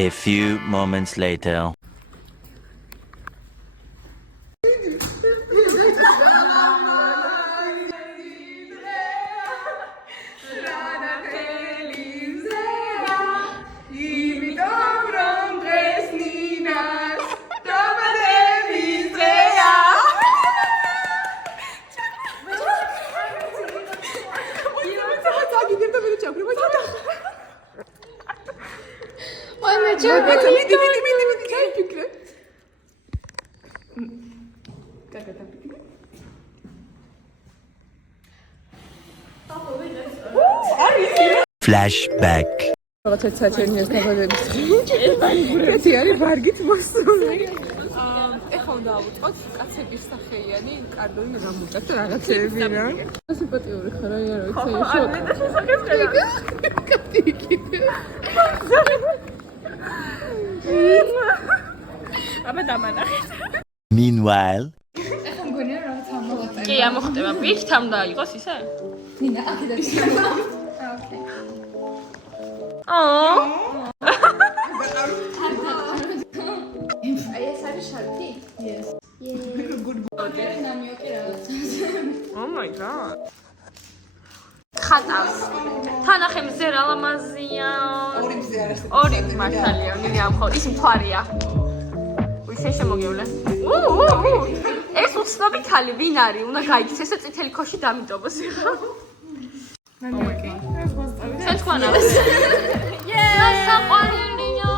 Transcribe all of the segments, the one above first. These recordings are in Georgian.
A few moments later. Flashback. What a touch in your stomach. Katiari bargit მოსული. ეხლა უნდა ავუწყოთ კაცების სახეიანი კარდული გამოჭათ რაღაცეები რა. სიმპათიური ხარ აი არა ვიცი შოკ. კატი კიდე. აბა დამანახეთ. Meanwhile. ეხლა მგონია რაღაც ამოვატარე. კი ამოხდება. პირით ამ და იყოს ისე? ნინა აქედან ისე. ოკეი. აი ეს არის შარფი? Yes. Oh my god. ხატავს. თანახე მზე რა ლამაზია. ორი მართალია, ნინი ამ ხო ის მთვარია. ვიშე შემოგევლე. ეს უცნობი ქალი ვინ არის? უნდა გაიქცეს და წითელი ქოში დამიტოვოს ეხლა. ჩვენ თქვენ არის. სასაყვარელია.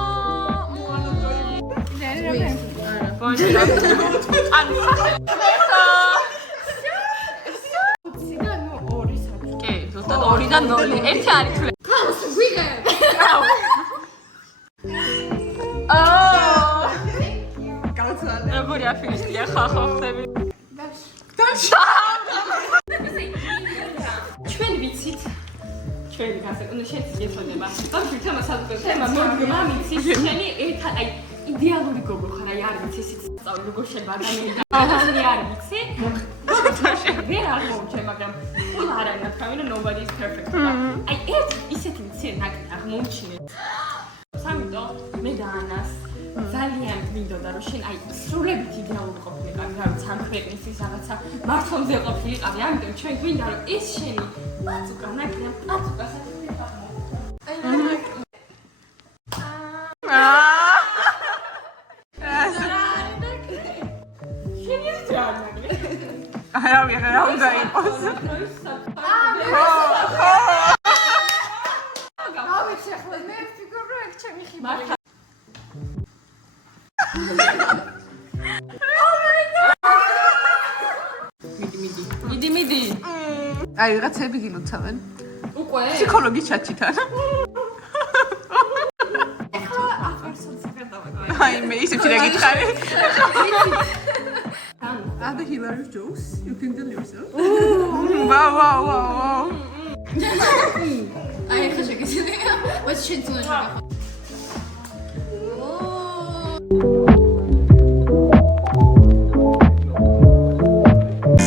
ბონჯა. ანუ კი, ზუსტად 2-დან 0. ერთი არის თვლე. ქაოს ვიღე. როგორი აფინისტია ხახო ხდები. ჩვენ ვიცით ჩვენი გასაკუთრებული შეცდომა. ბავშვი თემა სადღაც თემა მოგმა მიცის შენი ერთ აი იდეალური გოგო ხარ აი არ ვიცი ისიც სწავლი როგორ შეიძლება ადამიანი არ ვიცი ვერ არ მომჩე მაგრამ ყველა არ არის თქვა რომ nobody is perfect აი ერთ ისეთი ვიცი ნაკი აღმოჩინე სამიტო მე და ანას ძალიან მინდოდა რომ შენ აი სრულებით იდეალური ყოფილიყავი რა ვიცი ამ ქვეყნის ის რაღაცა მართლმზე ყოფილიყავი ამიტომ ჩვენ გვინდა რომ ეს შენი პაწუკა ნაკრიან პაწუკა რა უნდა იყოს? გავიცი ახლა მე ვფიქრობ რომ ეგ ჩემი ხიბაა. მიდი. აი რაღაცები გილოცავენ. უკვე? ფსიქოლოგი ჩაჩითან. აი მე ისეთი რა გითხარი. Are the hilarious jokes you can tell yourself? Wow. აი ხა შეგიძლია. ვაც შენ თუნდაც გახო.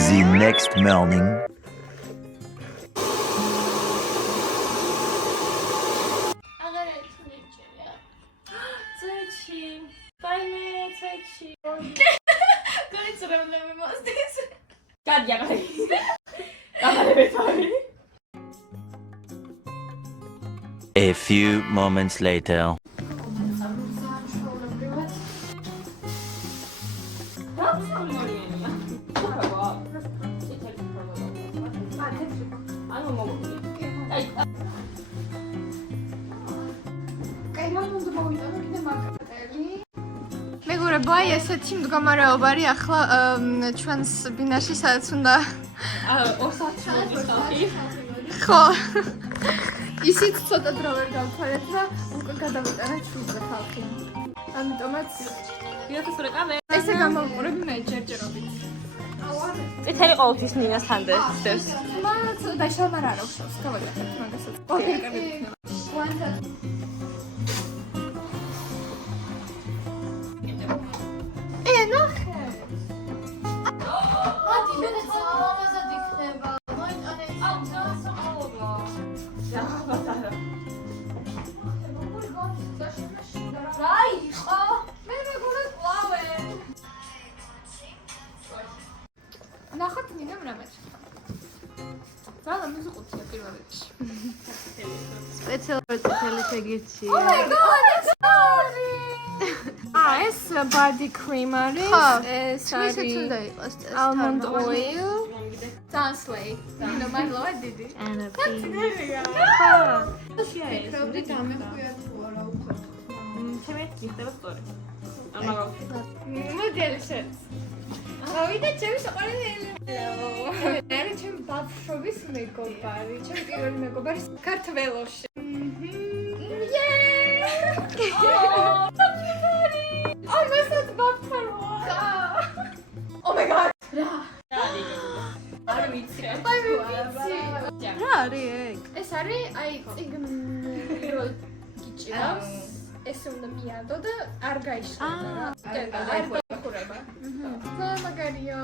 The next morning. A few moments later. მეგობრებო, აი ესეთი მდგომარეობა არის ახლა ჩვენს ბინაში, სადაც უნდა 2 საათი ხალხი. ხო. ისიც ცოტა დრო ვერ გავთვალეთ და უკვე გადავიტანეთ შულზე ხალხი. ამიტომაც ვიღაც რეკავე. ესე გამოვყურებ მე ჯერჯერობით. წითელი ყოველთვის მინასთან დევს. მათ დაიშალმა რა აქვს, გავაკეთებ მაგასაც. ყველაფერი კარგი იქნება. ნახე. მათი მე ძალიან იქნება. მოიტანე ცელბრეტელი შეგირჩი. Oh my god, ეს არის. ეს body cream არის. ეს არის არის უნდა იყოს ეს almond oil. ძალიან სლეი. ნინო მადლობა დიდი. ფიქრობდი დამეხვია თუ არა უკვე. ჩემი გიხდება სწორი. ამაღო. მოდელშეც. ავიდა ჩემი საყვარელი. არა ჩემი ბავშვობის მეგობარი, ჩემი პირველი მეგობარი საქართველოში. ამასაც ბავშვია. Oh my god. არ ვიცი. რა არის ეგ? ეს არის აი წიგნი რო გიჭირავს. ეს უნდა მიადო და არ გაიშლება რა. არ გახურება. ძალიან მაგარია.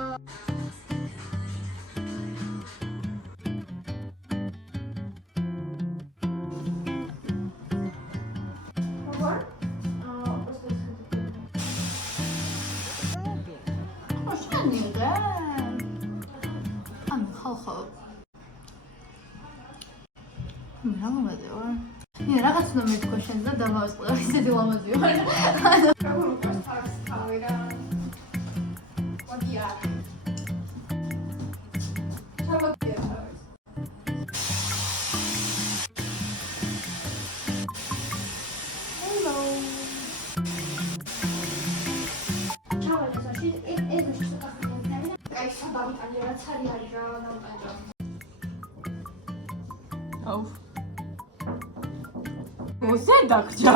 რაღაც უნდა მეთქვა შენს და დავაწყდა ისეთი ლამაზი ვარ. როგორ უყურს ფარს თავი რა. ვაგია. ჩამოდია თავი. Hello. ჩავარდა ეს აი საბავშვო რაც არის რა ნამტანჯა. აუ. მოზე დაგჭა.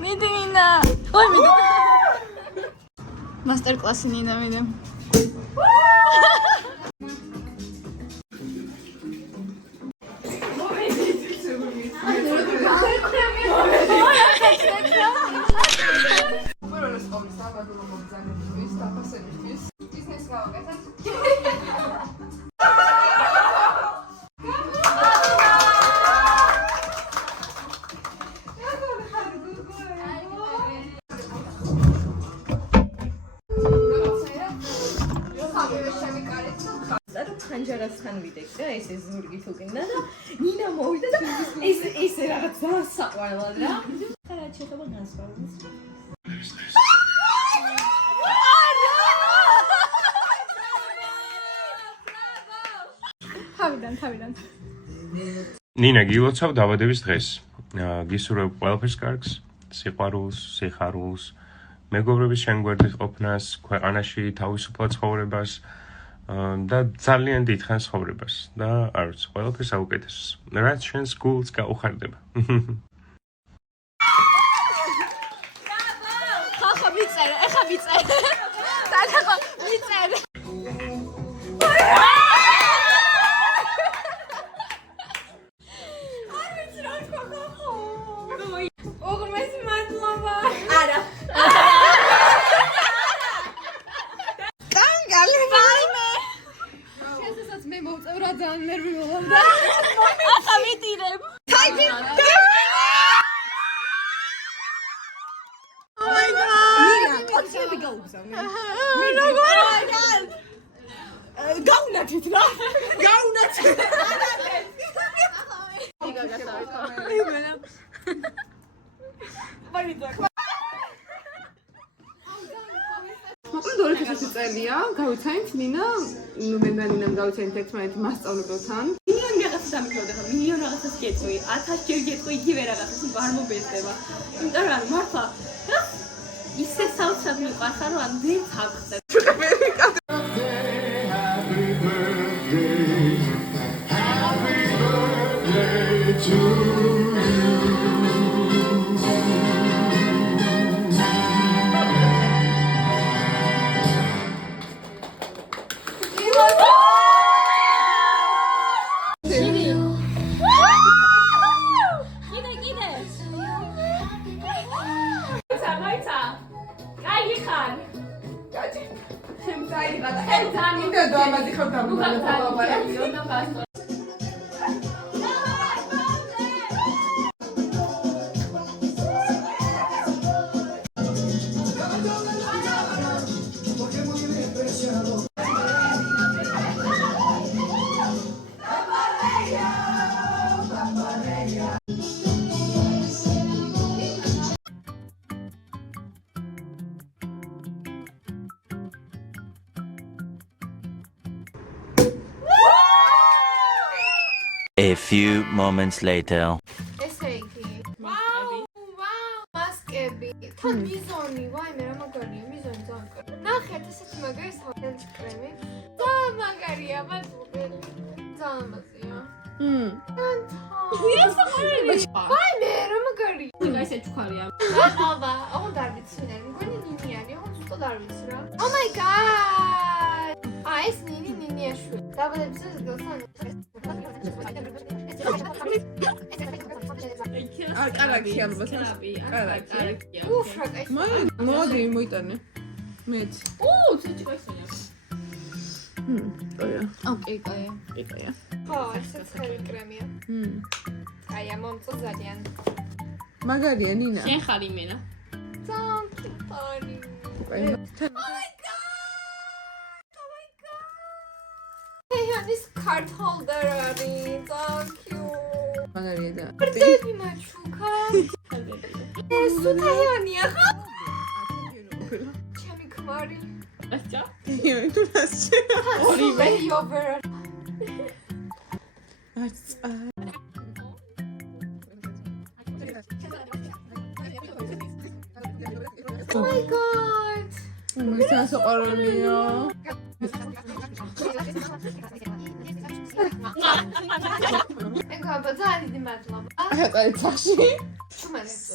მიდი მინა. ой მიდი. მასტერ კლასი ნინა მიდი. ხანჯარასთან ვიდექ და ესე ზურგი თუკინდა და ნინა მოვიდა და ესე რაღაც ძალიან საყვარელად რა. ხარა შეიძლება განსხვავდეს. თავიდან. ნინა გილოცავ დაბადების დღეს. გისურვებ ყველაფერს კარგს, სიყვარულს, სიხარულს, მეგობრების შენგვერდით ყოფნას, ქვეყანაში თავისუფლად ცხოვრებას და ძალიან დიდხან ცხოვრებას და არ ვიცი, ყველაფერს აუკეთესოს. რაც შენს გულს გაუხარდება. ხახა მიწერე, ეხა მიწერე. დაგახა მიწერე. არ ვიცი რა თქვა ხახო. უღმესი მადლობა. არა. შესაძაც მე მოვწევ რა ძალიან ნერვი მოვიდა. ახლა ვიტირებ. თაიდი. ნინა, კონცერტი გაუგზავნე. როგორ? გაუნათით რა. გაუნათით. მოკლედ 2000 წელია, გავიცანით ნინა, მე და ნინამ გავიცანით ერთმანეთი მასწავლებელთან. მილიონი რაღაცას დამიქროდა ხა, მილიონი რაღაცას გეტყვი, 1000 ჯერ გეტყვი იგივე რაღაცას, არ მობეძდება. იმიტომ რომ მართლა ისე საოცრად მიყვარხარ, რომ ან ვერ თაგხსა. A few moments later. ესე იგი. ვაუ, მასკები. თან მიზონი, ვაიმე რა მაგარია, მიზონი ძალიან კარგი. ნახეთ ესეთი მაგარი საუნდ კრემი. ძალიან მაგარია, მადლობელი. ძალიან მაზია. ვაიმე რა მაგარია. ესე ჩქარია. აბა, აღარ დავიცი, მგონი ნინი არის, აღარ ზუსტად არ ვიცი რა. Oh my god! ეს ნინიაშვილი. დაბადების დღესთან კარგი ალბათ. კარგი. უფრა კაი. მოდი მოიტანე. მეც. ცოტა ისონია. კაია. ოკეი, კაი. კაია. ხო, ესეც ხელი კრემია. კაია, მომწო ძალიან. მაგარია ნინა. შენ ხარ იმენა. ძალიან კიუტარი. კაი. ეს card holder არის, ძალიან cute. მაგარია და. ბრძები მაჩუკა. ეს სუთაიანია ხა? ჩემი ქმარი. აჭა. თუ რასჭი. ორივე over. არც Oh my god. მაგას საყვარელია. ეგა ბაზარი დიდი მადლობა. აი წაში. შუმანეცო.